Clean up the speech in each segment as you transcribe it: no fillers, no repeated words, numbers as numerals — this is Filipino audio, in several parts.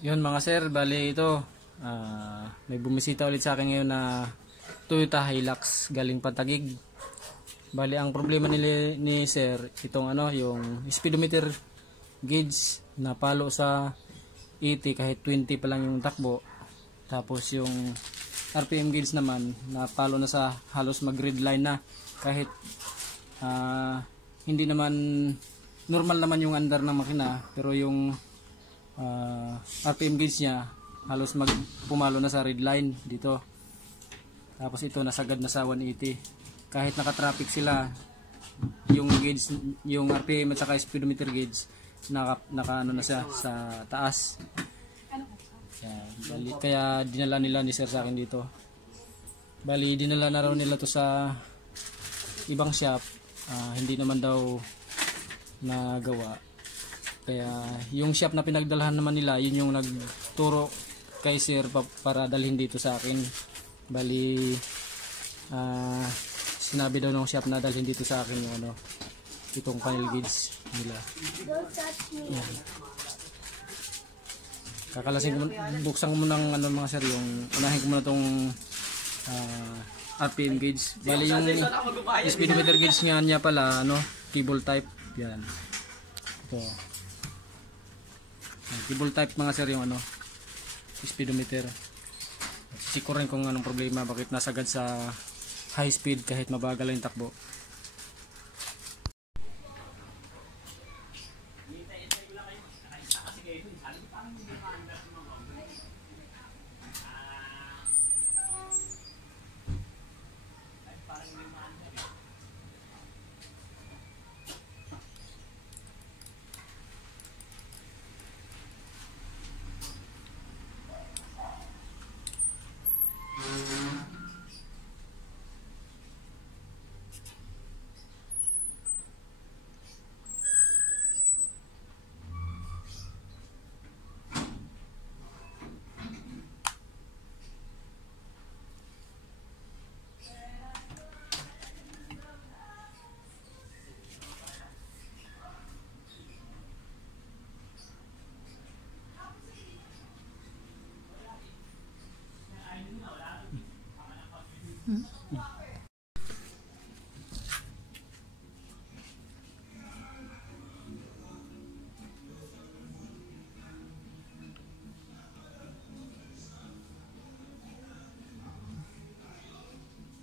Yun mga sir, bali ito may bumisita ulit sa akin ngayon na Toyota Hilux galing Patagig. Bali ang problema ni sir, itong yung speedometer gauge na palo sa 80 kahit 20 pa lang yung takbo. Tapos yung RPM gauge naman na palo na sa halos mag-red line na kahit hindi naman normal naman yung andar ng makina, pero yung RPM gauge niya halos pumalo na sa red line dito. Tapos ito nasagad na sa 180 kahit naka-traffic sila, yung gauge, yung RPM at saka speedometer gauge naka na siya sa taas. Bali, kaya dinala nila ni sir sa akin dito. Bali dinala na raw nila to sa ibang shop, hindi naman daw nagawa. Kaya yung shop na pinagdalhan naman nila, yun yung nagturo kay sir para dalhin dito sa akin. Bali sinabi daw ng shop na dalhin dito sa akin yung itong panel gauge nila. Yan. Kakalasing ko, buksan ko muna ng mga sir, yung unahin ko muna itong RPM gauge. Bali yung speedometer gauge niya pala cable type. Yan. Ito. Cable type mga sir yung speedometer. Sikurin kung anong problema, bakit nasagad sa high speed kahit mabagal yung takbo.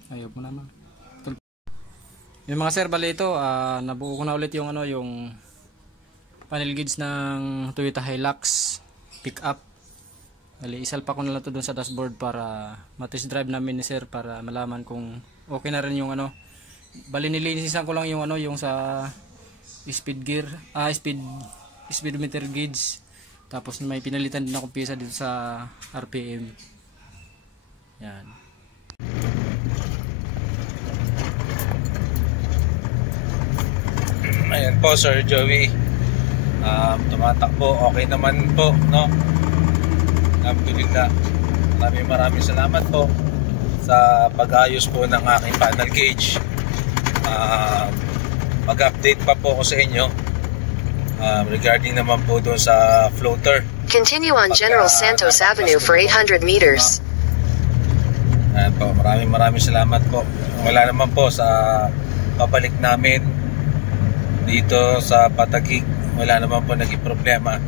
Ayop mo naman. Yung mga sir, bali ito, nabuo ko na ulit yung yung panel gauge ng Toyota Hilux pickup. Bali, isalpa ko na lang ito dun sa dashboard para matest drive namin ni sir para malaman kung okay na rin yung Bali, nilinisan ko lang yung yung sa speed gear, speedometer gauge. Tapos may pinalitan din akong piyesa dito sa RPM. Yan. Ayan po Sir Joey, tumatakbo, okay naman po, no? Alhamdulillah. Maraming salamat po sa pag-ayos po ng aking panel gauge. Mag-update pa po ako sa inyo regarding naman po doon sa floater. Continue on General Santos Avenue for 800 meters. Ayan po, maraming salamat po. Wala naman po sa pabalik namin dito sa Patagig, wala naman po naging problema,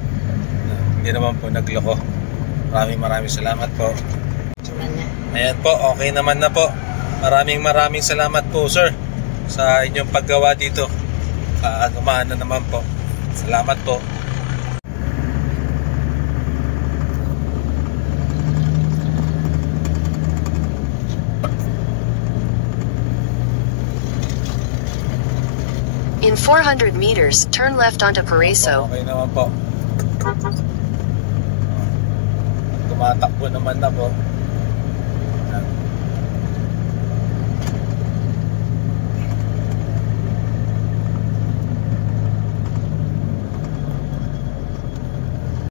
hindi naman po nagloko. Maraming salamat po. Ayan po, okay naman na po. Maraming salamat po sir sa inyong paggawa dito. Gumaan na naman po. Salamat po. In 400 meters, turn left onto Paraiso. Okay naman po. Tumatakbo naman na po.